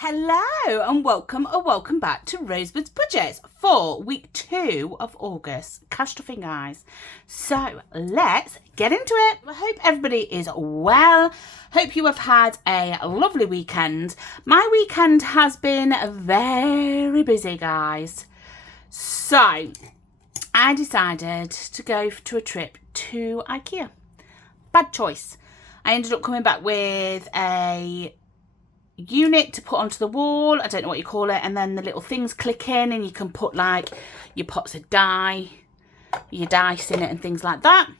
Hello and welcome or welcome back to Rosebud's Budgets for week 2 of August. Cash stuffing, guys. So let's get into it. I hope everybody is well. Hope you have had a lovely weekend. My weekend has been very busy, guys. So I decided to go to a trip to IKEA. Bad choice. I ended up coming back with a unit to put onto the wall. I don't know what you call it. And then the little things click in and you can put like your pots of dye, your dice in it and things like that.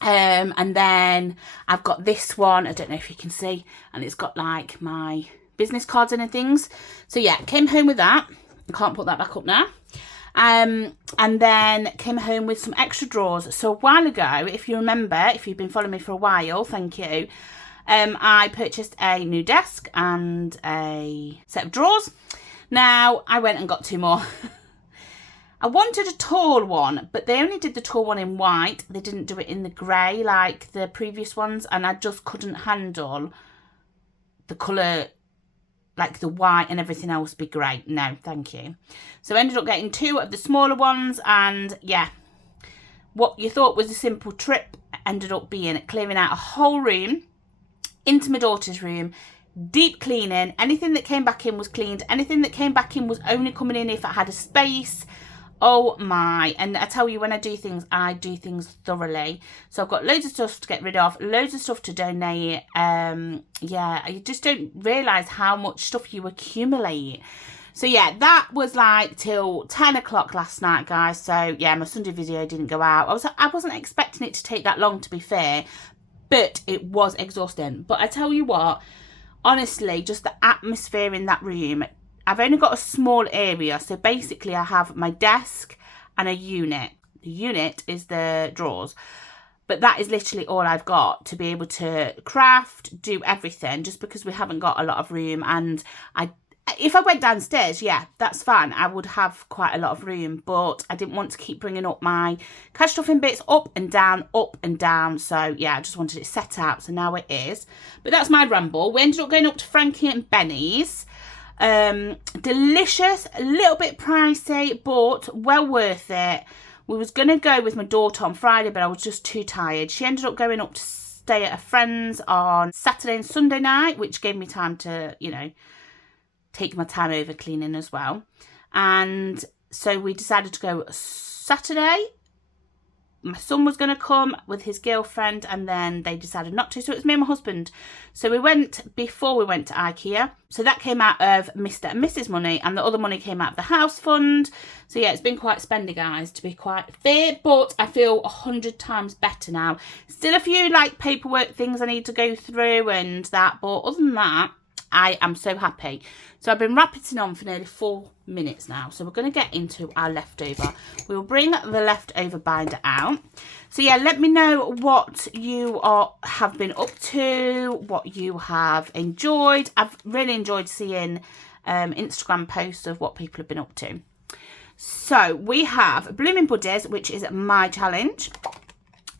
And then I've got this one. I don't know if you can see. And it's got like my business cards in and things. So yeah, came home with that. I can't put that back up now. And then came home with some extra drawers. So a while ago, if you remember, if you've been following me for a while, thank you. I purchased a new desk and a set of drawers. Now, I went and got 2 more. I wanted a tall one, but they only did the tall one in white. They didn't do it in the grey like the previous ones, and I just couldn't handle the colour, like the white and everything else be grey. No, thank you. So I ended up getting 2 of the smaller ones, and yeah, what you thought was a simple trip ended up being clearing out a whole room into my daughter's room, deep cleaning. Anything that came back in was cleaned. Anything that came back in was only coming in if I had a space. Oh my. And I tell you, when I do things thoroughly. So I've got loads of stuff to get rid of, loads of stuff to donate. Yeah, you just don't realise how much stuff you accumulate. So yeah, that was like till 10 o'clock last night, guys. So yeah, my Sunday video didn't go out. I wasn't expecting it to take that long, to be fair. But it was exhausting. But I tell you what, honestly, just the atmosphere in that room. I've only got a small area. So basically I have my desk and a unit. The unit is the drawers. But that is literally all I've got to be able to craft, do everything. Just because we haven't got a lot of room. And if I went downstairs, yeah, that's fine. I would have quite a lot of room, but I didn't want to keep bringing up my cash stuffing bits up and down, up and down. So yeah, I just wanted it set out. So now it is. But that's my ramble. We ended up going up to Frankie and Benny's. Delicious, a little bit pricey, but well worth it. We was going to go with my daughter on Friday, but I was just too tired. She ended up going up to stay at a friend's on Saturday and Sunday night, which gave me time to, you know, take my time over cleaning as well. And so we decided to go Saturday. My son was going to come with his girlfriend, and then they decided not to, so it was me and my husband. So we went before we went to IKEA. So that came out of Mr. and Mrs. money, and the other money came out of the house fund. So yeah, it's been quite spendy, guys, to be quite fair, but I feel 100 times better now. Still a few like paperwork things I need to go through and that, but other than that, I am so happy. So I've been rabbiting on for nearly 4 minutes now. So we're going to get into our leftover. We will bring the leftover binder out. So yeah, let me know what you have been up to, what you have enjoyed. I've really enjoyed seeing Instagram posts of what people have been up to. So we have Blooming Buddies, which is my challenge.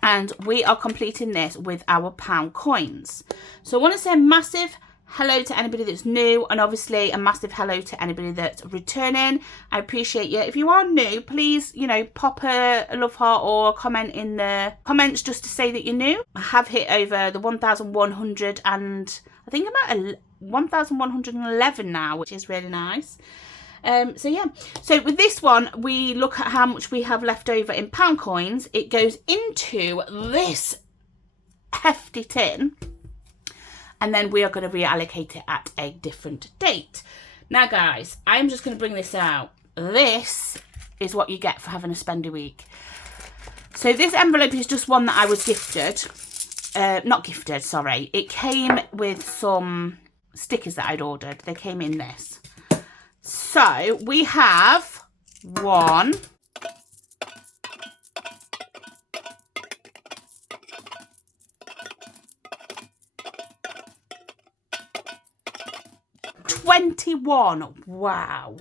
And we are completing this with our pound coins. So I want to say a massive hello to anybody that's new, and obviously a massive hello to anybody that's returning. I appreciate you. If you are new, please, you know, pop a love heart or a comment in the comments just to say that you're new. I have hit over the 1,100 and I think I'm at 1,111 now, which is really nice. So yeah, so with this one, we look at how much we have left over in pound coins. It goes into this hefty tin, and then we are going to reallocate it at a different date. Now, guys, I'm just going to bring this out. This is what you get for having a spendy week. So this envelope is just one that I was gifted. Not gifted, sorry. It came with some stickers that I'd ordered. They came in this. So we have 1, 21. Wow.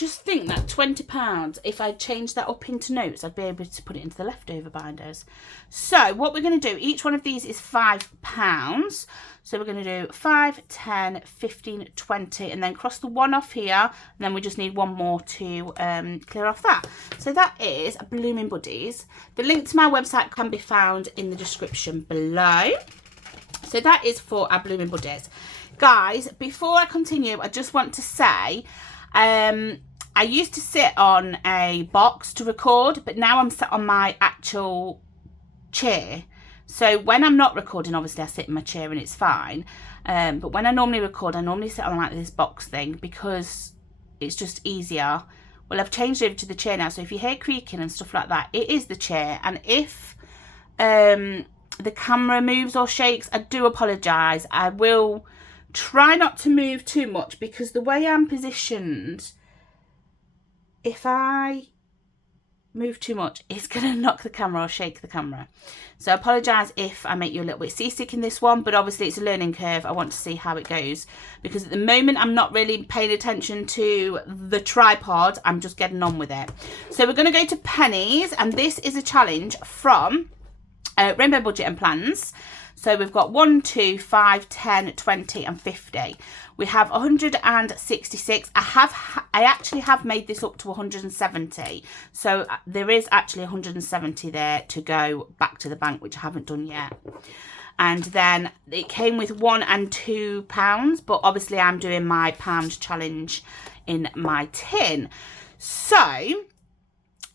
just think that £20, if I change that up into notes, I'd be able to put it into the leftover binders. So what we're going to do, each one of these is £5. So we're going to do 5, 10, 15, 20, and then cross the one off here. And then we just need one more to clear off that. So that is Blooming Buddies. The link to my website can be found in the description below. So that is for our Blooming Buddies. Guys, before I continue, I just want to say, I used to sit on a box to record, but now I'm sat on my actual chair. So when I'm not recording, obviously I sit in my chair and it's fine. But when I normally record, I normally sit on like this box thing because it's just easier. Well, I've changed over to the chair now. So if you hear creaking and stuff like that, it is the chair. And if the camera moves or shakes, I do apologise. I will try not to move too much because the way I'm positioned, if I move too much, it's going to knock the camera or shake the camera. So I apologise if I make you a little bit seasick in this one, but obviously it's a learning curve. I want to see how it goes because at the moment I'm not really paying attention to the tripod. I'm just getting on with it. So we're going to go to pennies, and this is a challenge from Rainbow Budget and Plans. So we've got 1, 2, 5, 10, 20 and 50. We have 166. I actually have made this up to 170. So there is actually 170 there to go back to the bank, which I haven't done yet. And then it came with £1 and £2, but obviously I'm doing my pound challenge in my tin. So,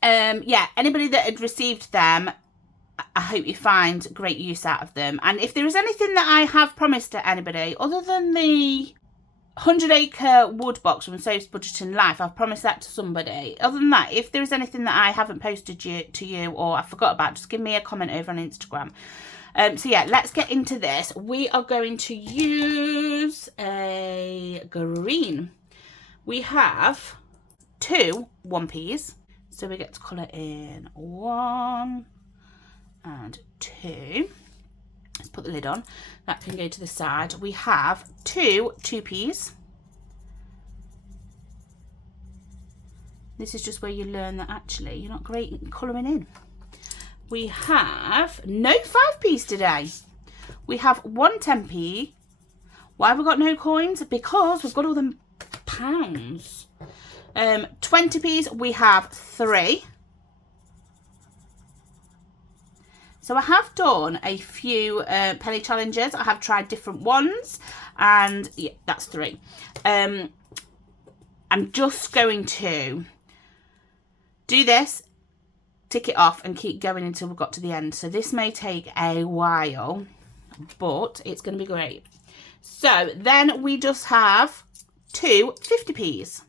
yeah, anybody that had received them, I hope you find great use out of them. And if there is anything that I have promised to anybody, other than the 100-acre wood box from Soph's Budgeting Life, I've promised that to somebody. Other than that, if there is anything that I haven't posted to you or I forgot about, just give me a comment over on Instagram. So yeah, let's get into this. We are going to use a green. We have 2 1Ps. So we get to colour in 1 and 2. Let's put the lid on. That can go to the side. We have 2 2Ps. This is just where you learn that actually you're not great at colouring in. We have no 5Ps today. We have 1 10p. Why have we got no coins? Because we've got all them pounds. 20Ps, we have 3. So I have done a few penny challenges. I have tried different ones, and yeah, that's 3. I'm just going to do this, tick it off, and keep going until we've got to the end. So this may take a while, but it's going to be great. So then we just have 2 50Ps.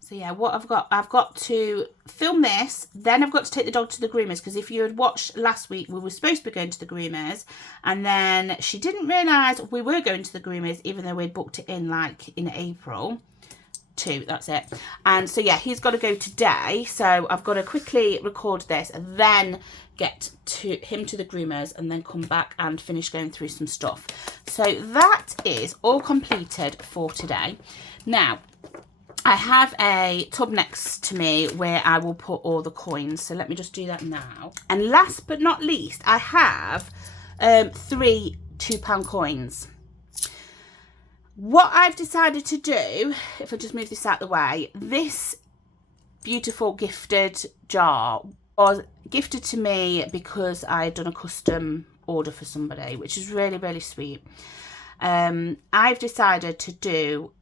So yeah, what I've got to film this, then I've got to take the dog to the groomers, because if you had watched last week, we were supposed to be going to the groomers, and then she didn't realise we were going to the groomers, even though we'd booked it in like in April. 2, that's it. And so yeah, he's got to go today, so I've got to quickly record this and then get to him to the groomers and then come back and finish going through some stuff. So that is all completed for today. Now I have a tub next to me where I will put all the coins. So let me just do that now. And last but not least, I have 3 £2 coins. What I've decided to do, if I just move this out of the way, this beautiful gifted jar was gifted to me because I had done a custom order for somebody, which is really, really sweet. I've decided to do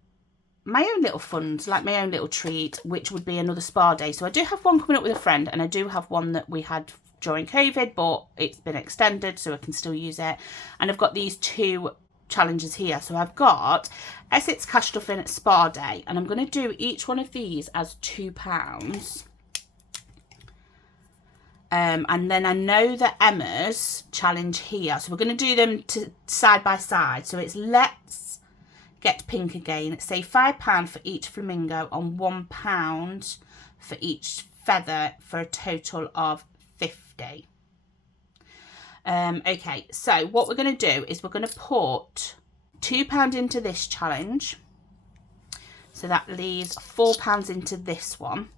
my own little fund, like my own little treat, which would be another spa day. So I do have one coming up with a friend, and I do have one that we had during COVID, but it's been extended so I can still use it. And I've got these 2 challenges here. So I've got Essex Cash Stuffing Spa Day, and I'm going to do each one of these as £2. And then I know that Emma's challenge here, so we're going to do them side by side. So it's let's get pink again. Save £5 for each flamingo and £1 for each feather for a total of 50. Okay, so what we're going to do is we're going to put £2 into this challenge, So that leaves £4 into this one.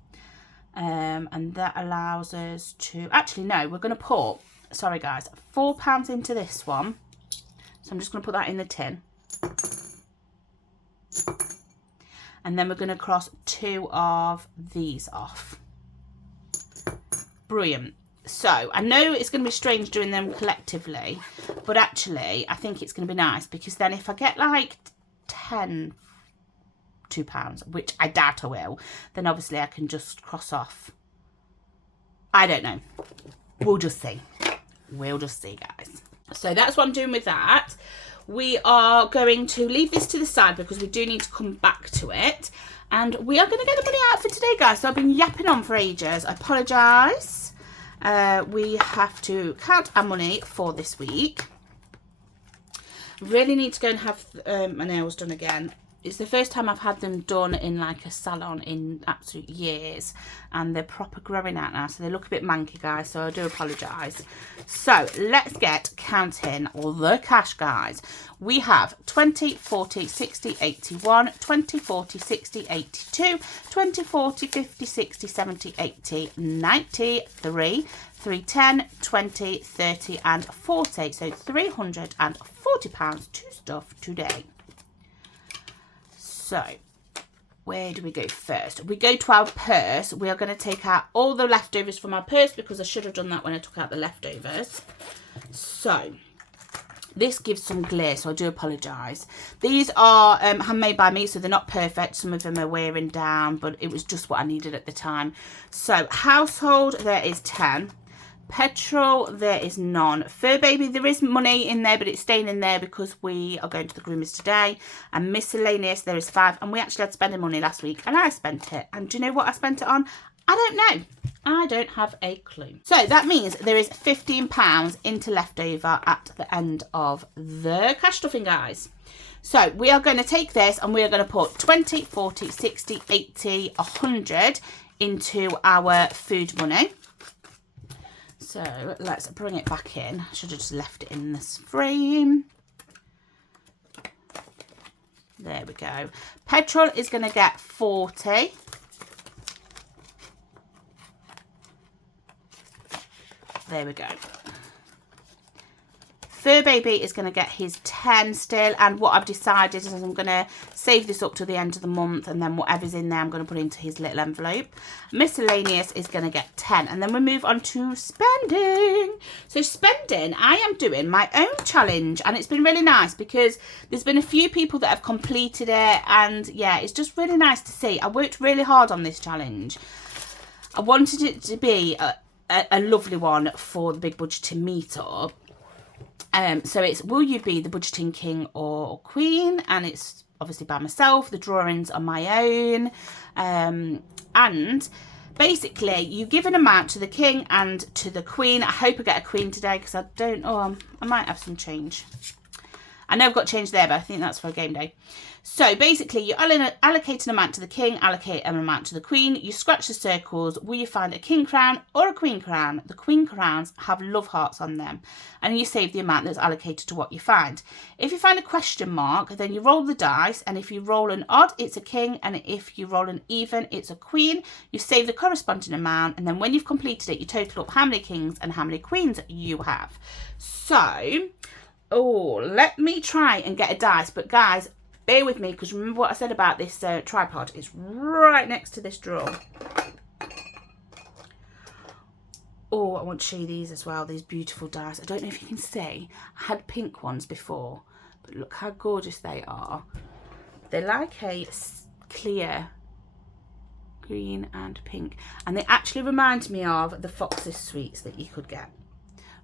And that allows us to, actually no, we're going to put, sorry guys, £4 into this one. So I'm just going to put that in the tin. And then we're going to cross 2 of these off. Brilliant. So I know it's going to be strange doing them collectively, but actually I think it's going to be nice, because then if I get like £2, which I doubt I will, then obviously I can just cross off. I don't know. We'll just see. We'll just see, guys. So that's what I'm doing with that. We are going to leave this to the side because we do need to come back to it. And we are going to get the money out for today, guys. So I've been yapping on for ages. I apologise. We have to count our money for this week. Really need to go and have my nails done again. It's the first time I've had them done in like a salon in absolute years, and they're proper growing out now, so they look a bit manky, guys, so I do apologise. So let's get counting all the cash, guys. We have 20, 40, 60, 81, 20, 40, 60, 82, 20, 40, 50, 60, 70, 80, 93, 310, 20, 30 and 40. So £340 to stuff today. So, where do we go first? We go to our purse. We are going to take out all the leftovers from our purse, because I should have done that when I took out the leftovers. So, this gives some glare, so I do apologise. These are handmade by me, so they're not perfect. Some of them are wearing down, but it was just what I needed at the time. So, household, there is 10. Petrol, there is none. Fur baby, there is money in there, but it's staying in there because we are going to the groomers today. And miscellaneous, there is 5. And we actually had spending money last week, and I spent it. And do you know what I spent it on? I don't know. I don't have a clue. So that means there is £15 into leftover at the end of the cash stuffing, guys. So we are going to take this and we are going to put 20, 40, 60, 80, 100 into our food money. So let's bring it back in. I should have just left it in this frame. There we go. Petrol is going to get 40. There we go. Fur baby is going to get his 10 still, and what I've decided is I'm going to save this up to the end of the month, and then whatever's in there I'm going to put into his little envelope. Miscellaneous is going to get 10, and then we move on to spending. So spending, I am doing my own challenge, and it's been really nice because there's been a few people that have completed it, and yeah, it's just really nice to see. I worked really hard on this challenge. I wanted it to be a lovely one for the Big Budgeting Meetup. So it's, will you be the budgeting king or queen? And it's obviously by myself. The drawings are my own. And basically you give an amount to the king and to the queen. I hope I get a queen today, because I don't, I might have some change. I know I've got change there, but I think that's for a game day. So basically you allocate an amount to the king, allocate an amount to the queen. You scratch the circles. Will you find a king crown or a queen crown? The queen crowns have love hearts on them. And you save the amount that's allocated to what you find. If you find a question mark, then you roll the dice. And if you roll an odd, it's a king. And if you roll an even, it's a queen. You save the corresponding amount. And then when you've completed it, you total up how many kings and how many queens you have. So, let me try and get a dice. But guys, bear with me, because remember what I said about this tripod. It's right next to this drawer. Oh, I want to show you these as well, these beautiful dice. I don't know if you can see. I had pink ones before, but look how gorgeous they are. They're like a clear green and pink. And they actually remind me of the Fox's Sweets that you could get.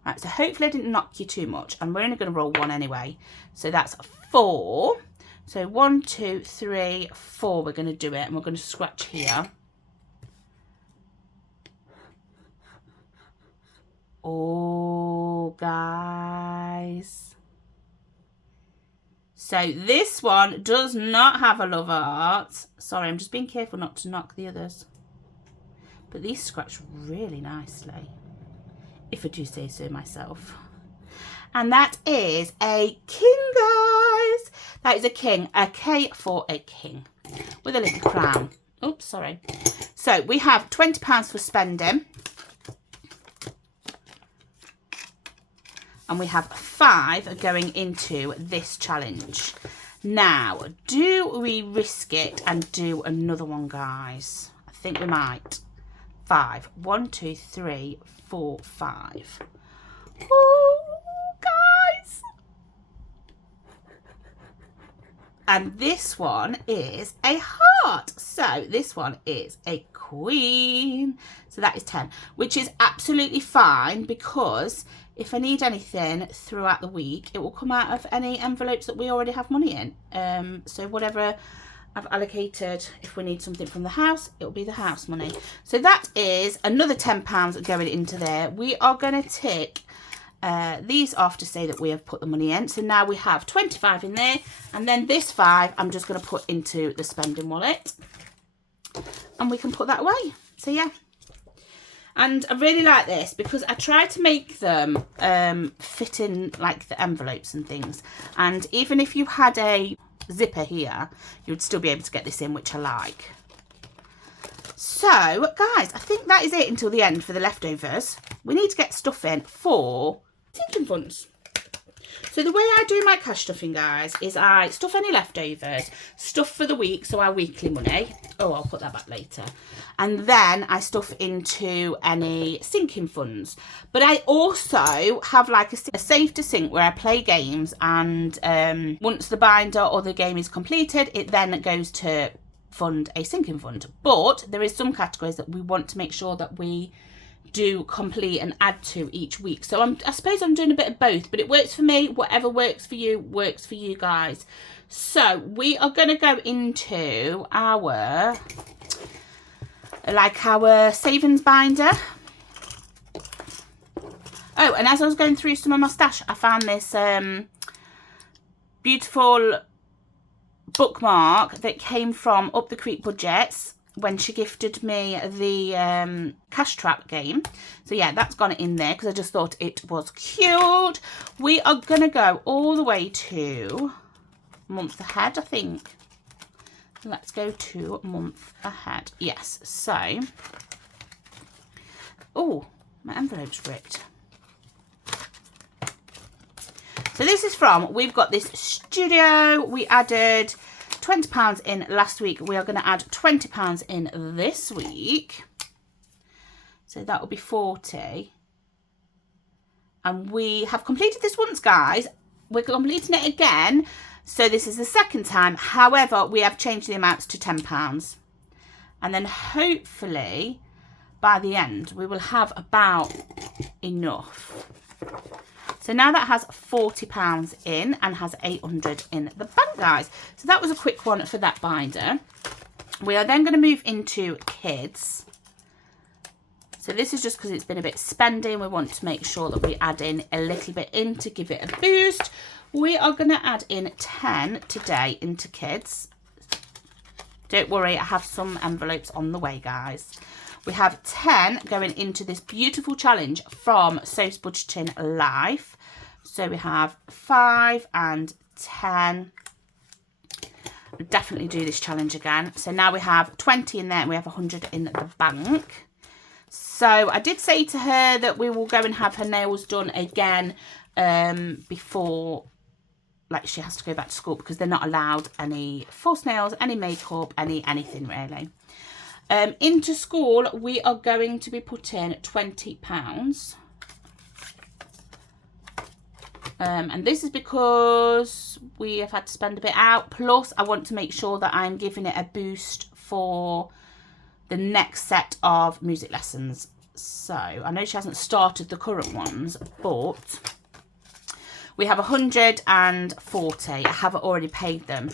Right, so hopefully I didn't knock you too much. And we're only going to roll one anyway. So that's 4. So 1, 2, 3, 4. We're going to do it, and we're going to scratch here. Oh, guys. So this one does not have a love heart. Sorry, I'm just being careful not to knock the others. But these scratch really nicely, if I do say so myself. And that is a king, guys. That is a king. A K for a king. with a little crown. Oops, sorry. So we have £20 for spending. And we have 5 going into this challenge. Now, do we risk it and do another one, guys? I think we might. 5. 1, 2, 3, 4, 5. Ooh, guys. And this one is a heart. So this one is a queen. So that is 10, which is absolutely fine, because if I need anything throughout the week, it will come out of any envelopes that we already have money in. So whatever I've allocated, if we need something from the house, it will be the house money. So that is another £10 going into there. We are going to tick these off to say that we have put the money in. So now we have 25 in there, and then this 5 I'm just going to put into the spending wallet, and we can put that away. So yeah. And I really like this because I try to make them fit in like the envelopes and things. And even if you had a zipper here, you would still be able to get this in, which I like. So, guys, I think that is it until the end for the leftovers. We need to get stuff in for sinking funds. So the way I do my cash stuffing, guys, is I stuff any leftovers, stuff for the week, so our weekly money. Oh, I'll put that back later. And then I stuff into any sinking funds. But I also have like a save to sink where I play games, and once the binder or the game is completed, it then goes to fund a sinking fund. But there is some categories that we want to make sure that we do complete and add to each week. So I suppose I'm doing a bit of both, but it works for me. Whatever works for you works for you guys. So we are going to go into our savings binder. Oh, and as I was going through some of my stash, I found this beautiful bookmark that came from Up the Creek Budgets when she gifted me the cash trap game. So yeah, that's gone in there because I just thought it was cute. We are going to go all the way to month ahead, I think. Let's go to month ahead. Yes, so... Oh, my envelope's ripped. So this is from, we've got this studio. We added £20 in last week. We are going to add £20 in this week. So that will be 40. And we have completed this once, guys. We're completing it again. So this is the second time. However, we have changed the amounts to £10. And then hopefully by the end, we will have about enough. So now that has £40 in and has 800 in the bank, guys. So that was a quick one for that binder. We are then going to move into kids. So this is just because it's been a bit spending. We want to make sure that we add in a little bit in to give it a boost. We are going to add in 10 today into kids. Don't worry, I have some envelopes on the way, guys. We have 10 going into this beautiful challenge from So's Budgeting Life. So we have 5 and 10. We'll definitely do this challenge again. So now we have 20 in there and we have 100 in the bank. So I did say to her that we will go and have her nails done again before, like, she has to go back to school, because they're not allowed any false nails, any makeup, anything really. Into school, we are going to be putting £20. And this is because we have had to spend a bit out. Plus, I want to make sure that I'm giving it a boost for the next set of music lessons. So, I know she hasn't started the current ones, but we have 140. I have already paid them.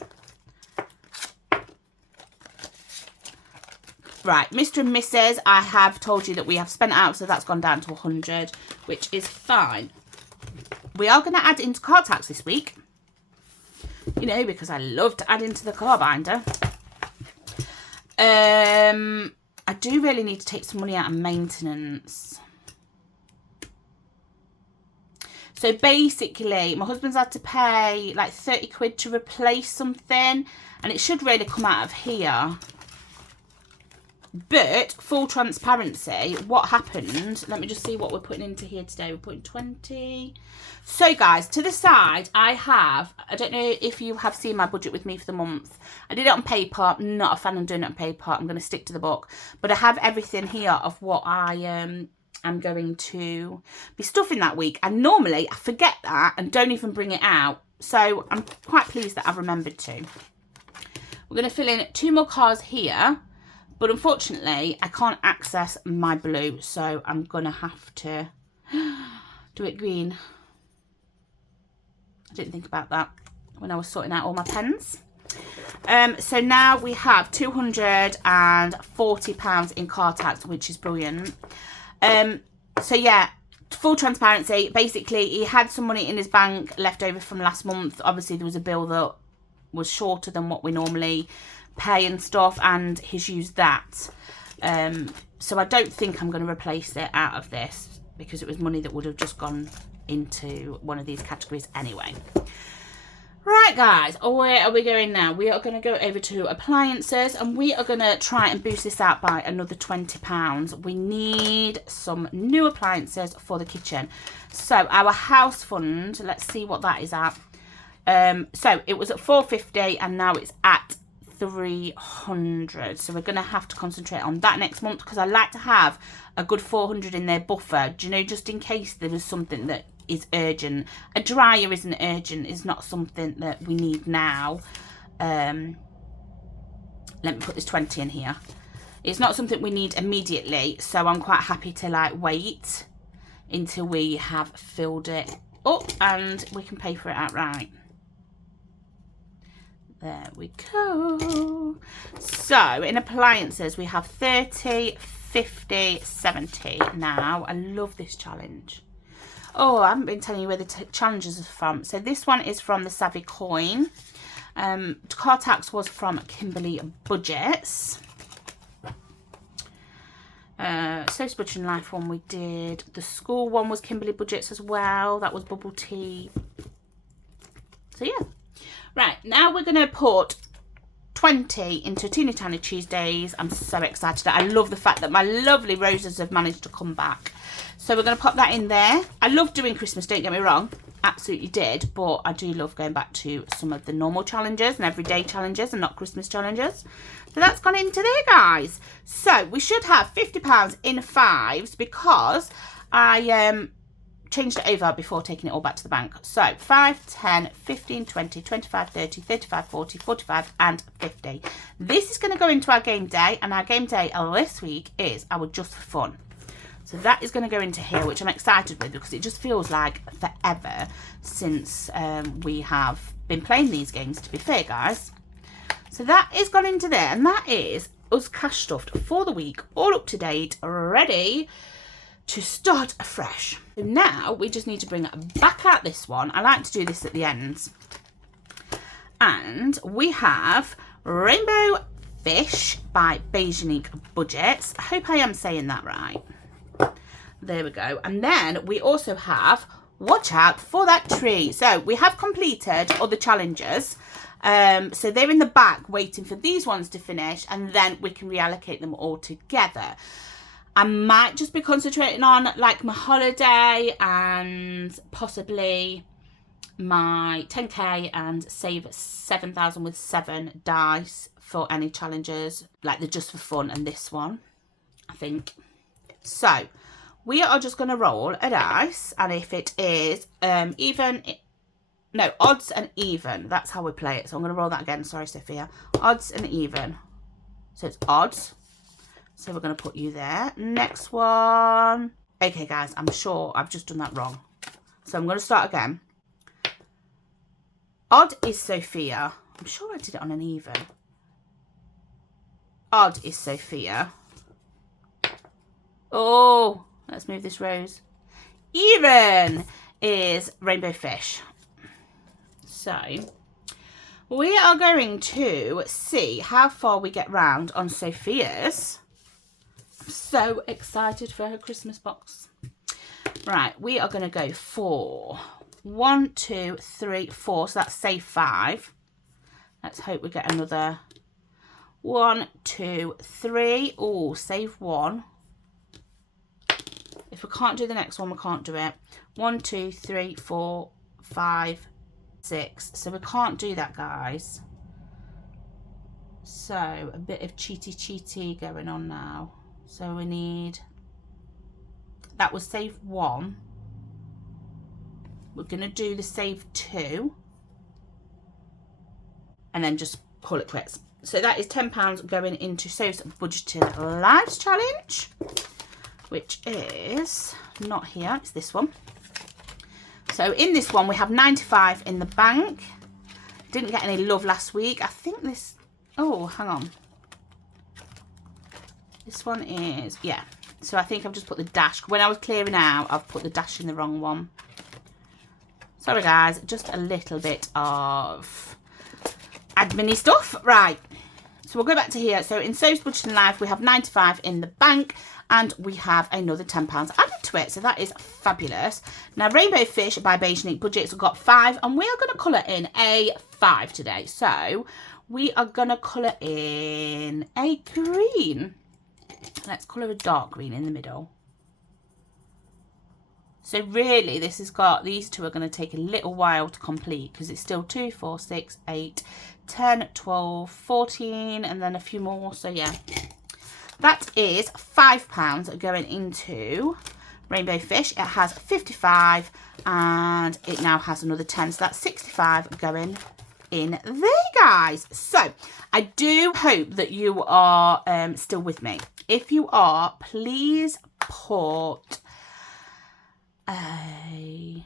Right, Mr. and Mrs. I have told you that we have spent out, so that's gone down to 100, which is fine. We are going to add into car tax this week. You know, because I love to add into the car binder. I do really need to take some money out of maintenance. So basically, my husband's had to pay like 30 quid to replace something, and it should really come out of here. But full transparency, what happened, let me just see what we're putting into here today. We're putting 20. So guys, to the side, I don't know if you have seen my budget with me for the month. I did it on paper. I'm not a fan of doing it on paper. I'm going to stick to the book. But I have everything here of what I am going to be stuffing that week. And normally I forget that and don't even bring it out. So I'm quite pleased that I've remembered to. We're going to fill in 2 more cars here. But unfortunately, I can't access my blue, so I'm going to have to do it green. I didn't think about that when I was sorting out all my pens. So now we have £240 in car tax, which is brilliant. So yeah, full transparency. Basically, he had some money in his bank left over from last month. Obviously, there was a bill that was shorter than what we normally pay and stuff, and he's used that. So I don't think I'm going to replace it out of this, because it was money that would have just gone into one of these categories anyway. Right guys, where are we going now? We are going to go over to appliances, and we are going to try and boost this out by another £20. We need some new appliances for the kitchen. So our house fund, let's see what that is at. So it was at £450 and now it's at £300. So we're going to have to concentrate on that next month, because I like to have a good £400 in their buffer, do you know, just in case there was something that is urgent. A dryer isn't urgent, it's not something that we need now. Let me put this 20 in here. It's not something we need immediately, so I'm quite happy to like wait until we have filled it up and we can pay for it outright. There we go. So in appliances we have 30, 50, 70 now. I love this challenge. Oh, I haven't been telling you where the challenges are from. So this one is from the Savvy Coin. Car tax was from Kimberly Budgets. Soap's Butcher and Life one we did. The school one was Kimberly Budgets as well. That was bubble tea. So yeah. Right, now we're going to put 20 into Teeny Tiny Tuesdays. I'm so excited. I love the fact that my lovely roses have managed to come back. So we're going to pop that in there. I love doing Christmas, don't get me wrong. Absolutely did. But I do love going back to some of the normal challenges and everyday challenges and not Christmas challenges. So that's gone into there, guys. So we should have £50 in fives, because I changed it over before taking it all back to the bank. So 5, 10, 15, 20, 25, 30, 35, 40, 45 and 50. This is going to go into our game day, and our game day this week is our Just for Fun. So that is going to go into here, which I'm excited with, because it just feels like forever since we have been playing these games, to be fair, guys. So that is gone into there, and that is us cash stuffed for the week, all up to date, ready to start afresh. So now we just need to bring back out this one. I like to do this at the ends. And we have Rainbow Fish by Beijing Budgets. I hope I am saying that right. There we go. And then we also have Watch Out for That Tree. So we have completed all the challenges. So they're in the back waiting for these ones to finish, and then we can reallocate them all together. I might just be concentrating on like my holiday and possibly my 10k and save 7,000 with 7 dice for any challenges, like the Just for Fun and this one, I think. So we are just going to roll a dice, and if it is odds and even, that's how we play it. So I'm going to roll that again. Sorry, Sophia. Odds and even. So it's odds. So we're going to put you there. Next one. Okay, guys, I'm sure I've just done that wrong. So I'm going to start again. Odd is Sophia. I'm sure I did it on an even. Odd is Sophia. Oh, let's move this rose. Even is Rainbow Fish. So we are going to see how far we get round on Sophia's. I'm so excited for her Christmas box. Right, we are going to go for 1, 2, 3, 4. So that's save 5. Let's hope we get another 1, 2, 3. Oh, save 1. If we can't do the next one, we can't do it. 1, 2, 3, 4, 5, 6. So we can't do that, guys. So a bit of cheaty going on now. So we need, that was save 1. We're going to do the save 2. And then just call it quits. So that is £10 going into So's Budgeting Lives Challenge, which is not here, it's this one. So in this one, we have 95 in the bank. Didn't get any love last week. I think this, oh, hang on. This one is, yeah. So I think I've just put the dash. When I was clearing out, I've put the dash in the wrong one. Sorry, guys, just a little bit of admin-y stuff. Right, so we'll go back to here. So in So's Budgeting Life, we have 95 in the bank, and we have another £10 added to it. So that is fabulous. Now, Rainbow Fish by Beige Unique Budgets have got 5, and we are going to colour in a 5 today. So we are going to colour in a green. Let's colour a dark green in the middle. So really, this has got, these two are going to take a little while to complete because it's still 2, 4, 6, 8, 10, 12, 14, and then a few more. So yeah, that is £5 going into Rainbow Fish. It has 55 and it now has another 10. So that's 65 going in there, guys. So I do hope that you are still with me. If you are, please put a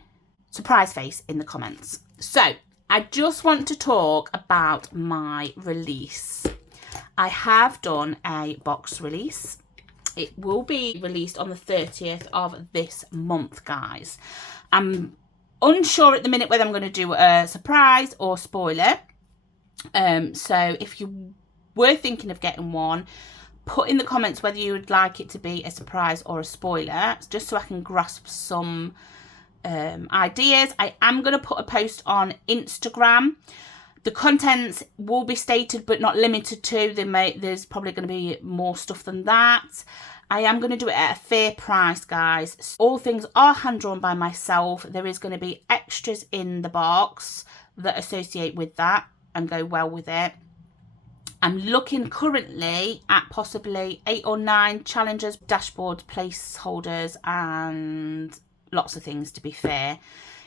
surprise face in the comments. So I just want to talk about my release. I have done a box release. It will be released on the 30th of this month, guys. I'm unsure at the minute whether I'm going to do a surprise or spoiler. So if you were thinking of getting one, put in the comments whether you would like it to be a surprise or a spoiler, just so I can grasp some ideas. I am going to put a post on Instagram. The contents will be stated but not limited to. There's probably going to be more stuff than that. I am going to do it at a fair price, guys. All things are hand drawn by myself. There is going to be extras in the box that associate with that and go well with it. I'm looking currently at possibly 8 or 9 challenges, dashboards, placeholders, and lots of things, to be fair.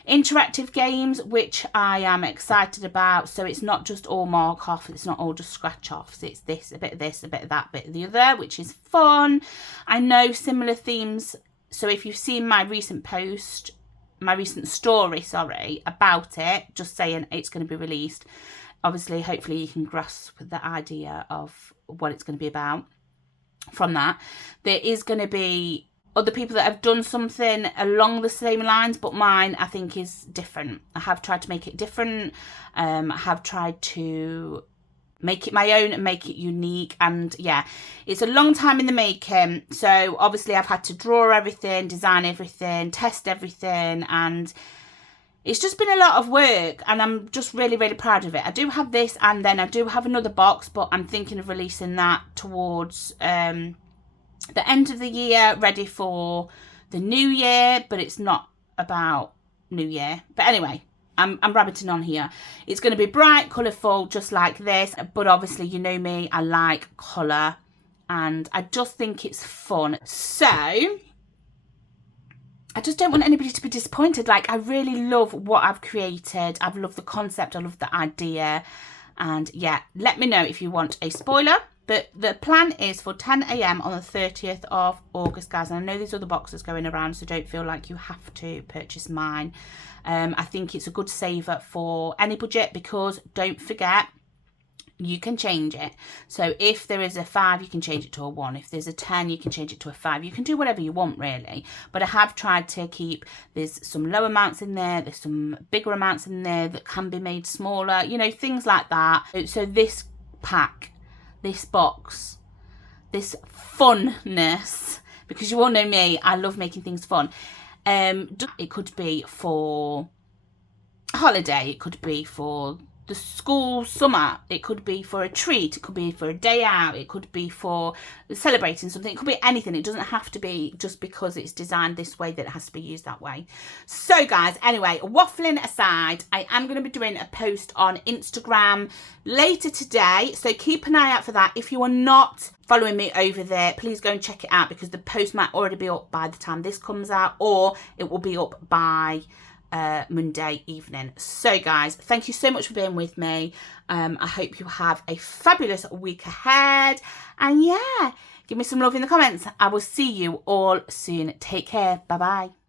Interactive games, which I am excited about. So it's not just all mark off, it's not all just scratch offs. It's this, a bit of this, a bit of that, a bit of the other, which is fun. I know similar themes. So if you've seen my recent post, my recent story, sorry, about it, just saying it's going to be released. Obviously, hopefully you can grasp the idea of what it's going to be about from that. There is going to be other people that have done something along the same lines, but mine, I think, is different. I have tried to make it different. I have tried to make it my own and make it unique. And yeah, it's a long time in the making. So obviously I've had to draw everything, design everything, test everything, and it's just been a lot of work, and I'm just really, really proud of it. I do have this, and then I do have another box, but I'm thinking of releasing that towards the end of the year, ready for the new year, but it's not about new year. But anyway, I'm rabbiting on here. It's going to be bright, colourful, just like this, but obviously, you know me, I like colour, and I just think it's fun. So I just don't want anybody to be disappointed. Like, I really love what I've created. I've loved the concept. I love the idea. And yeah, let me know if you want a spoiler. But the plan is for 10 AM on the 30th of August, guys. And I know there's other boxes going around, so don't feel like you have to purchase mine. I think it's a good saver for any budget, because don't forget, you can change it. So if there is a 5, you can change it to a 1. If there's a 10, you can change it to a 5. You can do whatever you want, really. But I have tried to keep, there's some low amounts in there, there's some bigger amounts in there that can be made smaller, you know, things like that. So this pack, this box, this funness, because you all know me, I love making things fun. It could be for holiday, it could be for the school summer, it could be for a treat, it could be for a day out, it could be for celebrating something, it could be anything. It doesn't have to be just because it's designed this way that it has to be used that way. So guys, anyway, waffling aside, I am going to be doing a post on Instagram later today, so keep an eye out for that. If you are not following me over there, please go and check it out, because the post might already be up by the time this comes out, or it will be up by Monday evening. So guys, thank you so much for being with me. I hope you have a fabulous week ahead, and yeah, give me some love in the comments. I will see you all soon. Take care. Bye bye.